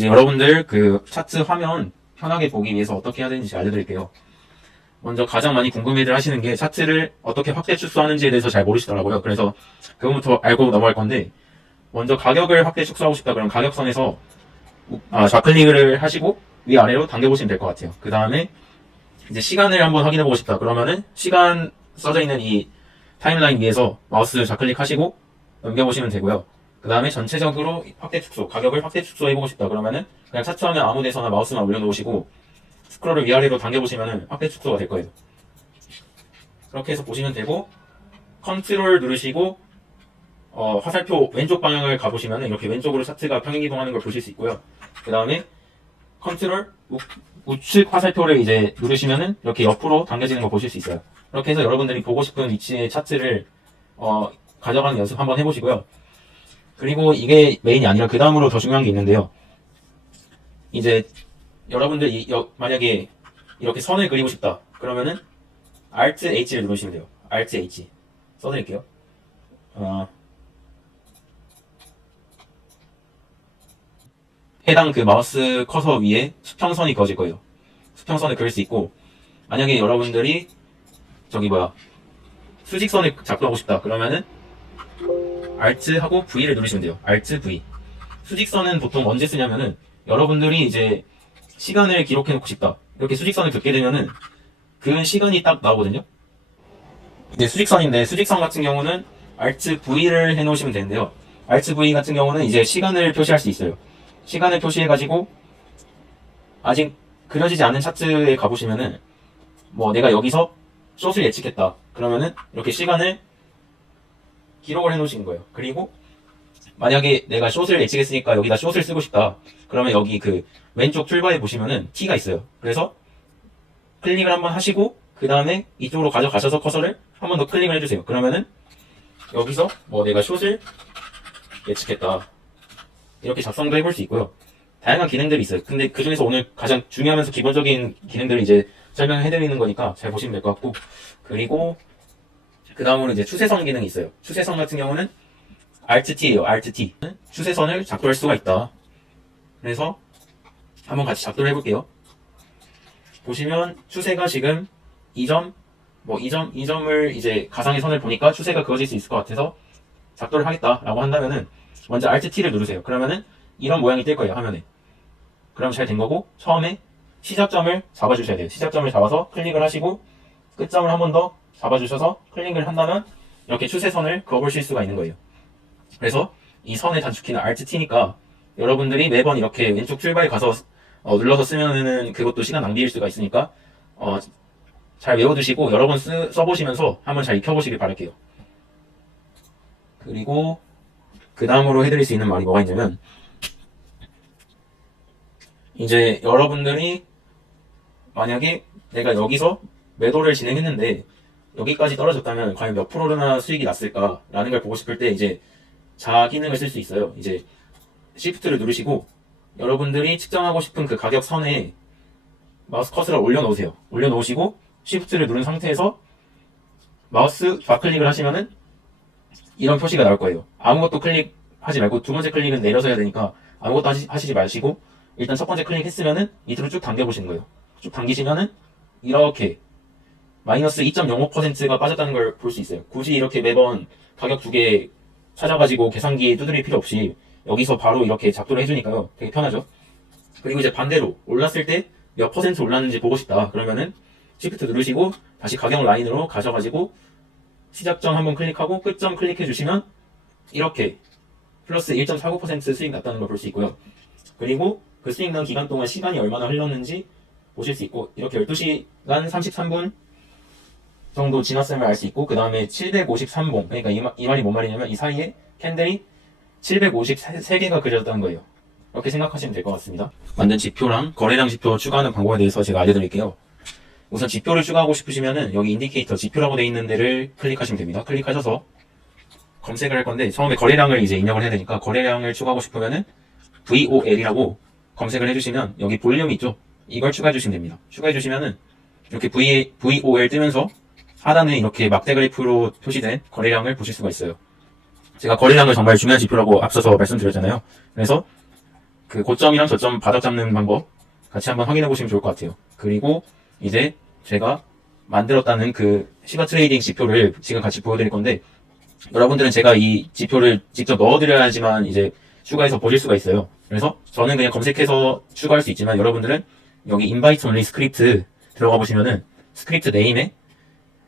이제 여러분들 그 차트 화면 편하게 보기 위해서 어떻게 해야 되는지 알려드릴게요. 먼저 가장 많이 궁금해들 하시는 게 차트를 어떻게 확대 축소하는지에 대해서 잘 모르시더라고요. 그래서 그거부터 알고 넘어갈 건데, 먼저 가격을 확대 축소하고 싶다 그럼 가격선에서 좌클릭을 하시고 위아래로 당겨보시면 될 것 같아요. 그 다음에 이제 시간을 한번 확인해보고 싶다 그러면은 시간 써져 있는 이 타임라인 위에서 마우스 좌클릭하시고 넘겨보시면 되고요. 그 다음에 전체적으로 확대 축소, 가격을 확대 축소해보고 싶다 그러면은 그냥 차트 화면 아무 데서나 마우스만 올려놓으시고 스크롤을 위아래로 당겨보시면은 확대 축소가 될 거예요. 그렇게 해서 보시면 되고, 컨트롤 누르시고 화살표 왼쪽 방향을 가보시면은 이렇게 왼쪽으로 차트가 평행이동하는 걸 보실 수 있고요. 그 다음에 컨트롤 우측 화살표를 이제 누르시면은 이렇게 옆으로 당겨지는 거 보실 수 있어요. 이렇게 해서 여러분들이 보고 싶은 위치의 차트를 가져가는 연습 한번 해보시고요. 그리고 이게 메인이 아니라 그 다음으로 더 중요한 게 있는데요. 이제 여러분들 만약에 이렇게 선을 그리고 싶다 그러면은 Alt H를 누르시면 돼요. Alt H 써드릴게요. 해당 그 마우스 커서 위에 수평선이 그어질 거예요. 수평선을 그릴 수 있고, 만약에 여러분들이 수직선을 작동하고 싶다 그러면은 Alt 하고 V를 누르시면 돼요. Alt V. 수직선은 보통 언제 쓰냐면은 여러분들이 이제 시간을 기록해 놓고 싶다 이렇게 수직선을 긋게 되면은 그 시간이 딱 나오거든요. 이제 수직선인데, 수직선 같은 경우는 Alt V를 해 놓으시면 되는데요. Alt V 같은 경우는 이제 시간을 표시할 수 있어요. 시간을 표시해가지고 아직 그려지지 않은 차트에 가보시면은 내가 여기서 숏을 예측했다 그러면은 이렇게 시간을 기록을 해놓으신 거예요. 그리고 만약에 내가 숏을 예측했으니까 여기다 숏을 쓰고 싶다 그러면 여기 그 왼쪽 툴바에 보시면은 T가 있어요. 그래서 클릭을 한번 하시고 그 다음에 이쪽으로 가져가셔서 커서를 한번 더 클릭을 해주세요. 그러면은 여기서 내가 숏을 예측했다 이렇게 작성도 해볼 수 있고요. 다양한 기능들이 있어요. 근데 그 중에서 오늘 가장 중요하면서 기본적인 기능들을 이제 설명해드리는 거니까 잘 보시면 될 것 같고, 그리고 그 다음으로 이제 추세선 기능이 있어요. 추세선 같은 경우는 Alt T예요. Alt T. 추세선을 작동할 수가 있다. 그래서 한번 같이 작동을 해볼게요. 보시면 추세가 지금 2점, 2점을 이제 가상의 선을 보니까 추세가 그어질 수 있을 것 같아서 작동을 하겠다라고 한다면은 먼저 Alt T를 누르세요. 그러면은 이런 모양이 뜰 거예요, 화면에. 그럼 잘 된 거고, 처음에 시작점을 잡아주셔야 돼요. 시작점을 잡아서 클릭을 하시고 끝점을 한 번 더 잡아주셔서 클릭을 한다면 이렇게 추세선을 그어보실 수가 있는 거예요. 그래서 이 선의 단축키는 Alt T니까 여러분들이 매번 이렇게 왼쪽 툴바에 가서 눌러서 쓰면은 그것도 시간 낭비일 수가 있으니까 잘 외워두시고 여러 번 써보시면서 한번 잘 익혀보시길 바랄게요. 그리고 그 다음으로 해드릴 수 있는 말이 뭐가 있냐면, 이제 여러분들이 만약에 내가 여기서 매도를 진행했는데 여기까지 떨어졌다면 과연 몇 프로나 수익이 났을까라는 걸 보고 싶을 때 이제 자기능을 쓸 수 있어요. 이제 Shift를 누르시고 여러분들이 측정하고 싶은 그 가격선에 마우스 커서를 올려놓으세요. 올려놓으시고 Shift를 누른 상태에서 마우스 좌클릭을 하시면은 이런 표시가 나올 거예요. 아무것도 클릭하지 말고 두 번째 클릭은 내려서 해야 되니까 아무것도 하시지 마시고 일단 첫 번째 클릭했으면은 밑으로 쭉 당겨보시는 거예요. 쭉 당기시면은 이렇게 마이너스 2.05%가 빠졌다는 걸 볼 수 있어요. 굳이 이렇게 매번 가격 두 개 찾아가지고 계산기에 두드릴 필요 없이 여기서 바로 이렇게 작동을 해주니까요. 되게 편하죠. 그리고 이제 반대로 올랐을 때 몇 퍼센트 올랐는지 보고 싶다 그러면은 Shift 누르시고 다시 가격 라인으로 가셔가지고 시작점 한번 클릭하고 끝점 클릭해 주시면 이렇게 플러스 1.49% 수익 났다는 걸 볼 수 있고요. 그리고 그 수익 난 기간 동안 시간이 얼마나 흘렀는지 보실 수 있고, 이렇게 12시간 33분 정도 지났음을 알 수 있고, 그 다음에 753봉, 그러니까 이 말이 뭔 말이냐면 이 사이에 캔들이 753개가 그려졌다는 거예요. 이렇게 생각하시면 될 것 같습니다. 만든 지표랑 거래량 지표 추가하는 방법에 대해서 제가 알려드릴게요. 우선 지표를 추가하고 싶으시면은 여기 인디케이터 지표라고 되어 있는 데를 클릭하시면 됩니다. 클릭하셔서 검색을 할 건데, 처음에 거래량을 이제 입력을 해야 되니까 거래량을 추가하고 싶으면은 VOL이라고 검색을 해주시면 여기 볼륨이 있죠? 이걸 추가해 주시면 됩니다. 추가해 주시면은 이렇게 VOL 뜨면서 하단에 이렇게 막대 그래프로 표시된 거래량을 보실 수가 있어요. 제가 거래량을 정말 중요한 지표라고 앞서서 말씀드렸잖아요. 그래서 그 고점이랑 저점 바닥 잡는 방법 같이 한번 확인해 보시면 좋을 것 같아요. 그리고 이제 제가 만들었다는 그 시가 트레이딩 지표를 지금 같이 보여드릴 건데, 여러분들은 제가 이 지표를 직접 넣어드려야지만 이제 슈가에서 보실 수가 있어요. 그래서 저는 그냥 검색해서 추가할 수 있지만, 여러분들은 여기 인바이트 온리 스크립트 들어가 보시면은 스크립트 네임에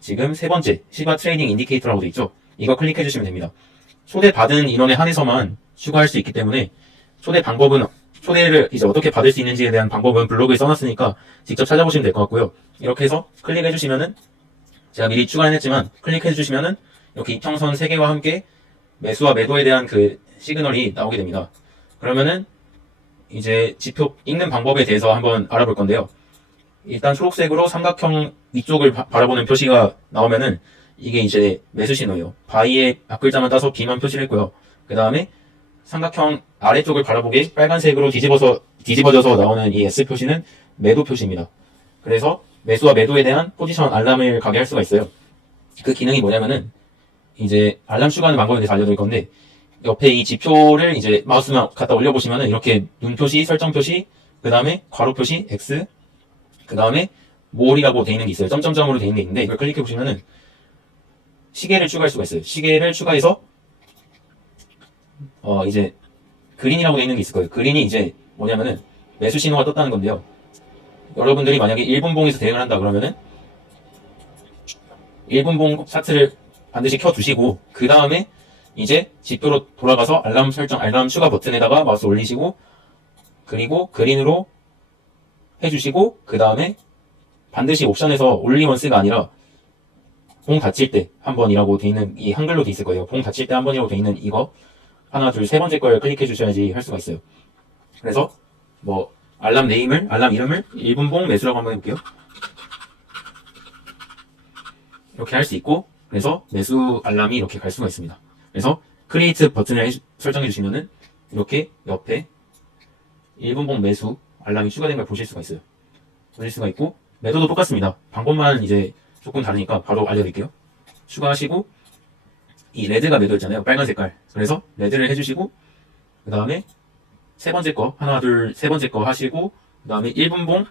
지금 세 번째 시바 트레이딩 인디케이터라고 되어 있죠. 이거 클릭해 주시면 됩니다. 초대받은 인원에 한해서만 추가할 수 있기 때문에, 초대를 이제 어떻게 받을 수 있는지에 대한 방법은 블로그에 써놨으니까 직접 찾아보시면 될 것 같고요. 이렇게 해서 클릭해 주시면은, 제가 미리 추가는 했지만 클릭해 주시면은 이렇게 이평선 3개와 함께 매수와 매도에 대한 그 시그널이 나오게 됩니다. 그러면은 이제 지표 읽는 방법에 대해서 한번 알아볼 건데요. 일단 초록색으로 삼각형 위쪽을 바라보는 표시가 나오면은 이게 이제 매수 신호예요. 바이의 앞글자만 따서 B만 표시를 했고요. 그 다음에 삼각형 아래쪽을 바라보게 빨간색으로 뒤집어져서 나오는 이 S 표시는 매도 표시입니다. 그래서 매수와 매도에 대한 포지션 알람을 가게 할 수가 있어요. 그 기능이 뭐냐면은, 이제 알람 추가하는 방법에 대해서 알려드릴 건데, 옆에 이 지표를 이제 마우스만 갖다 올려보시면은 이렇게 눈 표시, 설정 표시, 그 다음에 괄호 표시, X, 그 다음에 몰이라고 되어 있는 게 있어요. 점점점으로 되어 있는 게 있는데, 이걸 클릭해 보시면은 시계를 추가할 수가 있어요. 시계를 추가해서 이제 그린이라고 되어 있는 게 있을 거예요. 그린이 이제 뭐냐면은 매수 신호가 떴다는 건데요. 여러분들이 만약에 1분봉에서 대응을 한다 그러면은 1분봉 차트를 반드시 켜두시고, 그 다음에 이제 지표로 돌아가서 알람 설정, 알람 추가 버튼에다가 마우스 올리시고, 그리고 그린으로 해주시고, 그 다음에 반드시 옵션에서 only once가 아니라 봉 닫힐 때 한 번이라고 돼 있는, 이 한글로 돼 있을 거예요. 봉 닫힐 때 한 번이라고 돼 있는 이거 하나 둘 세 번째 걸 클릭해 주셔야지 할 수가 있어요. 그래서 뭐 알람 이름을 1분봉 매수라고 한번 해볼게요. 이렇게 할 수 있고, 그래서 매수 알람이 이렇게 갈 수가 있습니다. 그래서 크리에이트 버튼을 설정해 주시면은 이렇게 옆에 1분봉 매수 알람이 추가된 걸 보실 수가 있어요. 보실 수가 있고, 매도도 똑같습니다. 방법만 이제 조금 다르니까 바로 알려드릴게요. 추가하시고, 이 레드가 매도였잖아요. 빨간 색깔. 그래서 레드를 해주시고, 그 다음에 세 번째 거, 하나, 둘, 세 번째 거 하시고, 그 다음에 1분봉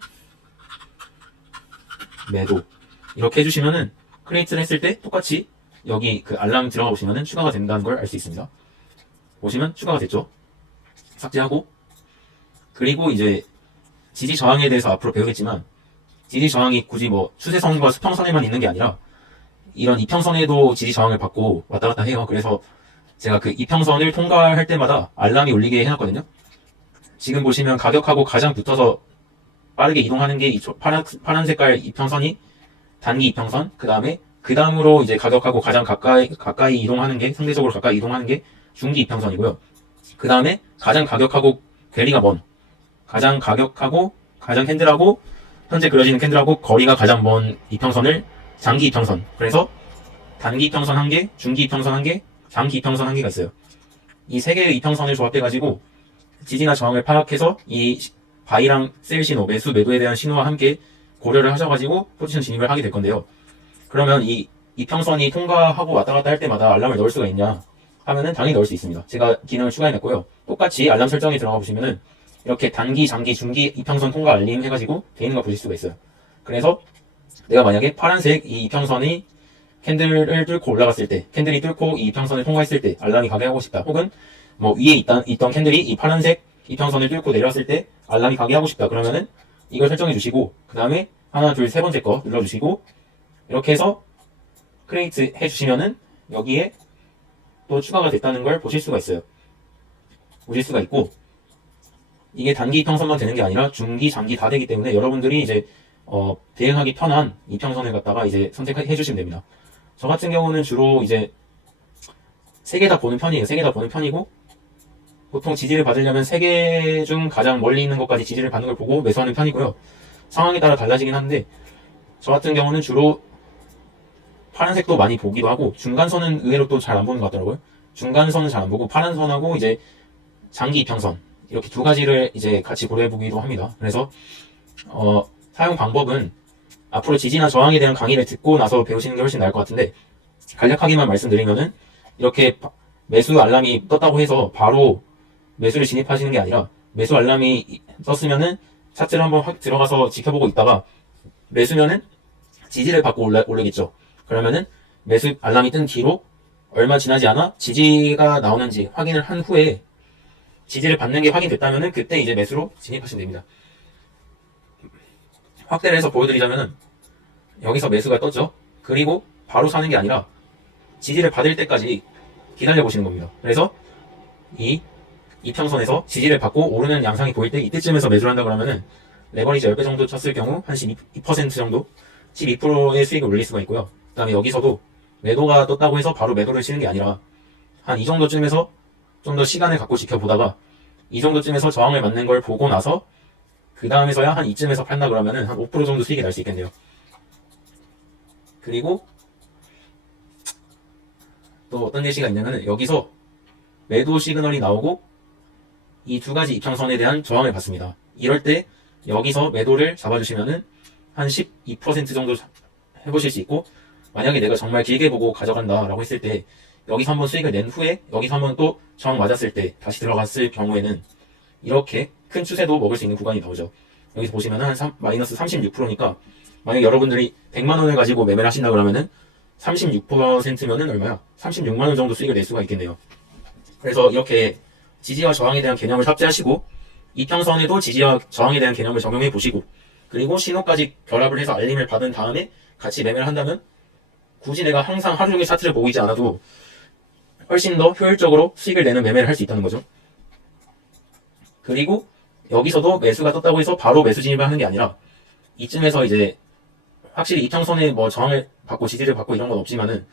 매도. 이렇게 해주시면은, 크리에이트를 했을 때 똑같이 여기 그 알람 들어가 보시면은 추가가 된다는 걸 알 수 있습니다. 보시면 추가가 됐죠. 삭제하고, 그리고 이제 지지 저항에 대해서 앞으로 배우겠지만, 지지 저항이 굳이 뭐 추세선과 수평선에만 있는 게 아니라 이런 이평선에도 지지 저항을 받고 왔다 갔다 해요. 그래서 제가 그 이평선을 통과할 때마다 알람이 울리게 해놨거든요. 지금 보시면 가격하고 가장 붙어서 빠르게 이동하는 게 이 파란 색깔 이평선이 단기 이평선, 그 다음으로 이제 가격하고 가장 가까이 이동하는 게, 상대적으로 가까이 이동하는 게 중기 이평선이고요. 그 다음에 가장 가격하고 괴리가 먼, 가장 가격하고 가장 캔들하고 현재 그려지는 캔들하고 거리가 가장 먼 이평선을 장기 이평선. 그래서 단기 이평선 1개, 중기 이평선 1개, 장기 이평선 1개가 있어요. 이 세 개의 이평선을 조합해가지고 지지나 저항을 파악해서 이 바이랑 셀 신호, 매수, 매도에 대한 신호와 함께 고려를 하셔가지고 포지션 진입을 하게 될 건데요. 그러면 이 이평선이 통과하고 왔다 갔다 할 때마다 알람을 넣을 수가 있냐 하면은 당연히 넣을 수 있습니다. 제가 기능을 추가해놨고요. 똑같이 알람 설정에 들어가 보시면은 이렇게 단기, 장기, 중기 이평선 통과 알림 해가지고 돼 있는 걸 보실 수가 있어요. 그래서 내가 만약에 파란색 이 이평선이 캔들을 뚫고 올라갔을 때, 캔들이 뚫고 이 이평선을 통과했을 때 알람이 가게 하고 싶다. 혹은 뭐 위에 있던 캔들이 이 파란색 이평선을 뚫고 내려왔을 때 알람이 가게 하고 싶다. 그러면은 이걸 설정해 주시고, 그 다음에 하나, 둘, 세 번째 거 눌러주시고, 이렇게 해서 크리에이트 해주시면은 여기에 또 추가가 됐다는 걸 보실 수가 있어요. 보실 수가 있고, 이게 단기 이평선만 되는 게 아니라 중기, 장기 다 되기 때문에 여러분들이 이제 대응하기 편한 이평선을 갖다가 이제 선택해 주시면 됩니다. 저 같은 경우는 주로 이제 3개 다 보는 편이에요. 3개 다 보는 편이고, 보통 지지를 받으려면 3개 중 가장 멀리 있는 것까지 지지를 받는 걸 보고 매수하는 편이고요. 상황에 따라 달라지긴 한데, 저 같은 경우는 주로 파란색도 많이 보기도 하고, 중간선은 의외로 또 잘 안 보는 것 같더라고요. 중간선은 잘 안 보고 파란 선하고 이제 장기 이평선, 이렇게 두 가지를 이제 같이 고려해 보기도 합니다. 그래서 사용 방법은 앞으로 지지나 저항에 대한 강의를 듣고 나서 배우시는 게 훨씬 나을 것 같은데, 간략하게만 말씀드리면은 이렇게 매수 알람이 떴다고 해서 바로 매수를 진입하시는 게 아니라 매수 알람이 떴으면은 차트를 한번 확 들어가서 지켜보고 있다가 매수면은 지지를 받고 오르겠죠. 그러면은 매수 알람이 뜬 뒤로 얼마 지나지 않아 지지가 나오는지 확인을 한 후에 지지를 받는 게 확인됐다면은 그때 이제 매수로 진입하시면 됩니다. 확대를 해서 보여드리자면은 여기서 매수가 떴죠. 그리고 바로 사는 게 아니라 지지를 받을 때까지 기다려 보시는 겁니다. 그래서 이 이평선에서 지지를 받고 오르는 양상이 보일 때 이때쯤에서 매수를 한다 그러면은 레버리지 10배 정도 쳤을 경우 한 12% 정도 12%의 수익을 올릴 수가 있고요. 그 다음에 여기서도 매도가 떴다고 해서 바로 매도를 치는 게 아니라 한 이 정도쯤에서 좀 더 시간을 갖고 지켜보다가 이 정도쯤에서 저항을 맞는 걸 보고 나서 그 다음에서야 한 이쯤에서 판다 그러면은 한 5% 정도 수익이 날 수 있겠네요. 그리고 또 어떤 예시가 있냐면은 여기서 매도 시그널이 나오고 이 두 가지 이평선에 대한 저항을 받습니다. 이럴 때 여기서 매도를 잡아주시면은 한 12% 정도 해보실 수 있고, 만약에 내가 정말 길게 보고 가져간다 라고 했을 때 여기서 한번 수익을 낸 후에 여기서 한번 또 저항 맞았을 때 다시 들어갔을 경우에는 이렇게 큰 추세도 먹을 수 있는 구간이 나오죠. 여기서 보시면은 한 마이너스 36%니까 만약 여러분들이 100만원을 가지고 매매를 하신다 그러면은 36%면은 얼마야? 36만원 정도 수익을 낼 수가 있겠네요. 그래서 이렇게 지지와 저항에 대한 개념을 탑재하시고 이평선에도 지지와 저항에 대한 개념을 적용해 보시고 그리고 신호까지 결합을 해서 알림을 받은 다음에 같이 매매를 한다면 굳이 내가 항상 하루 종일 차트를 보고 있지 않아도 훨씬 더 효율적으로 수익을 내는 매매를 할 수 있다는 거죠. 그리고 여기서도 매수가 떴다고 해서 바로 매수 진입을 하는 게 아니라 이쯤에서 이제 확실히 이평선에 뭐 저항을 받고 지지를 받고 이런 건 없지만은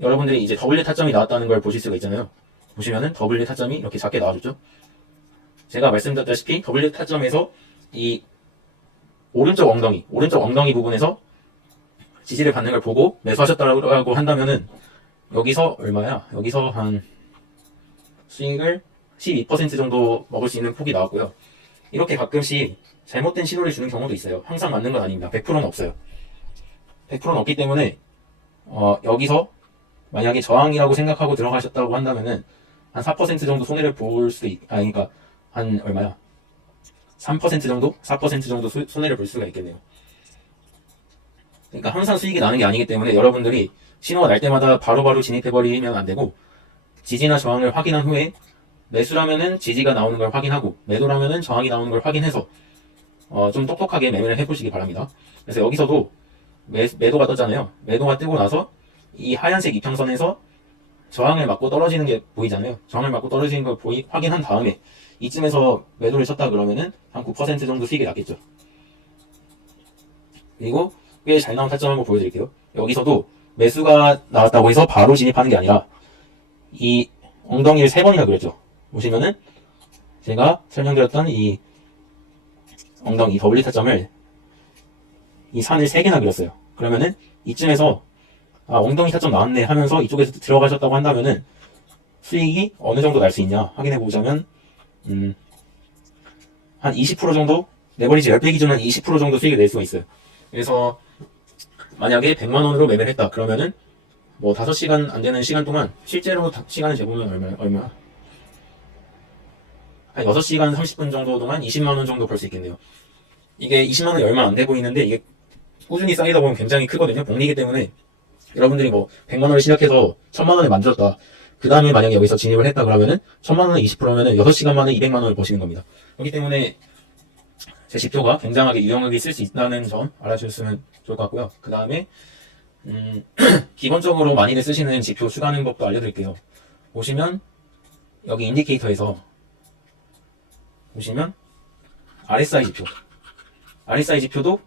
여러분들이 이제 W 타점이 나왔다는 걸 보실 수가 있잖아요. 보시면은 W 타점이 이렇게 작게 나와줬죠. 제가 말씀드렸다시피 W 타점에서 이 오른쪽 엉덩이 부분에서 지지를 받는 걸 보고 매수하셨다고 한다면은 여기서 얼마야? 여기서 한 수익을 12% 정도 먹을 수 있는 폭이 나왔고요. 이렇게 가끔씩 잘못된 신호를 주는 경우도 있어요. 항상 맞는 건 아닙니다. 100%는 없어요. 100%는 없기 때문에 여기서 만약에 저항이라고 생각하고 들어가셨다고 한다면은 한 4% 정도 손해를 볼 수도 그러니까 한 얼마야? 3% 정도? 4% 정도 손해를 볼 수가 있겠네요. 그러니까 항상 수익이 나는 게 아니기 때문에 여러분들이 신호가 날 때마다 바로바로 진입해버리면 안 되고 지지나 저항을 확인한 후에 매수라면은 지지가 나오는 걸 확인하고 매도라면은 저항이 나오는 걸 확인해서 좀 똑똑하게 매매를 해보시기 바랍니다. 그래서 여기서도 매도가 떴잖아요. 매도가 뜨고 나서 이 하얀색 이평선에서 저항을 맞고 떨어지는 게 보이잖아요. 저항을 맞고 떨어지는 걸 확인한 다음에 이쯤에서 매도를 쳤다 그러면은 한 9% 정도 수익이 났겠죠. 그리고 꽤 잘 나온 타점 한번 보여드릴게요. 여기서도 매수가 나왔다고 해서 바로 진입하는 게 아니라 이 엉덩이를 3번이나 그렸죠. 보시면은 제가 설명드렸던 이 엉덩이 W 타점을 이 산을 3개나 그렸어요. 그러면은 이쯤에서 엉덩이 타점 나왔네 하면서 이쪽에서 들어가셨다고 한다면은 수익이 어느 정도 날 수 있냐 확인해 보자면 한 20% 정도 레버리지 10배 기준 한 20% 정도 수익을 낼 수가 있어요. 그래서 만약에 100만원으로 매매를 했다 그러면은 뭐 5시간 안 되는 시간 동안 실제로 시간을 재보면 얼마 한 6시간 30분 정도 동안 20만원 정도 벌 수 있겠네요. 이게 20만원이 얼마 안 돼 보이는데 이게 꾸준히 쌓이다 보면 굉장히 크거든요. 복리이기 때문에 여러분들이 뭐 100만원을 시작해서 1000만원을 만들었다. 그 다음에 만약에 여기서 진입을 했다 그러면은 1000만원에 20%면은 6시간 만에 200만원을 버시는 겁니다. 그렇기 때문에 제 지표가 굉장하게 유용하게 쓸 수 있다는 점 알아주셨으면 좋을 것 같고요. 그 다음에 기본적으로 많이들 쓰시는 지표 추가하는 법도 알려드릴게요. 보시면 여기 인디케이터에서 보시면 RSI 지표도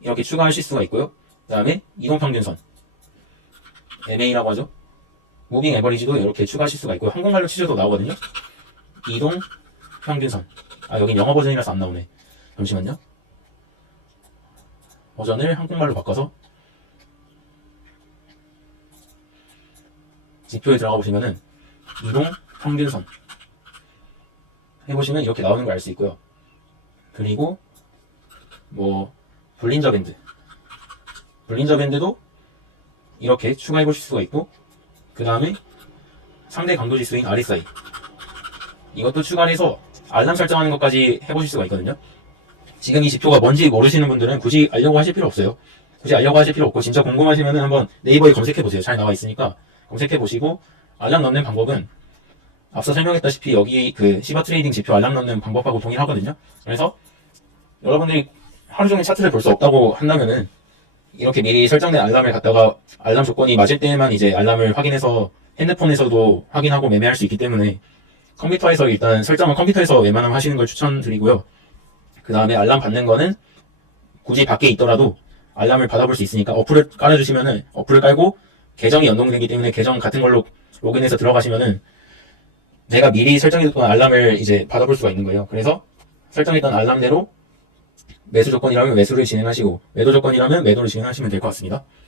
이렇게 추가하실 수가 있고요. 그 다음에 이동평균선 MA라고 하죠. 무빙 에버리지도 이렇게 추가하실 수가 있고요. 한국말로 치셔도 나오거든요. 이동평균선 여긴 영어 버전이라서 안 나오네. 잠시만요. 버전을 한국말로 바꿔서 지표에 들어가 보시면은 이동평균선 해보시면 이렇게 나오는 걸 알 수 있고요. 그리고 뭐 볼린저 밴드도 이렇게 추가해 보실 수가 있고, 그 다음에 상대 강도 지수인 RSI 이것도 추가를 해서 알람 설정하는 것까지 해보실 수가 있거든요. 지금 이 지표가 뭔지 모르시는 분들은 굳이 알려고 하실 필요 없어요. 굳이 알려고 하실 필요 없고, 진짜 궁금하시면은 한번 네이버에 검색해보세요. 잘 나와 있으니까 검색해보시고, 알람 넣는 방법은 앞서 설명했다시피 여기 그 시바 트레이딩 지표 알람 넣는 방법하고 동일하거든요. 그래서 여러분들이 하루 종일 차트를 볼 수 없다고 한다면은 이렇게 미리 설정된 알람을 갖다가 알람 조건이 맞을 때에만 이제 알람을 확인해서 핸드폰에서도 확인하고 매매할 수 있기 때문에 컴퓨터에서 일단 설정은 컴퓨터에서 웬만하면 하시는 걸 추천드리고요. 그 다음에 알람 받는 거는 굳이 밖에 있더라도 알람을 받아볼 수 있으니까 어플을 깔아주시면은, 어플을 깔고 계정이 연동되기 때문에 계정 같은 걸로 로그인해서 들어가시면은 내가 미리 설정했던 알람을 이제 받아볼 수가 있는 거예요. 그래서 설정했던 알람대로 매수 조건이라면 매수를 진행하시고, 매도 조건이라면 매도를 진행하시면 될 것 같습니다.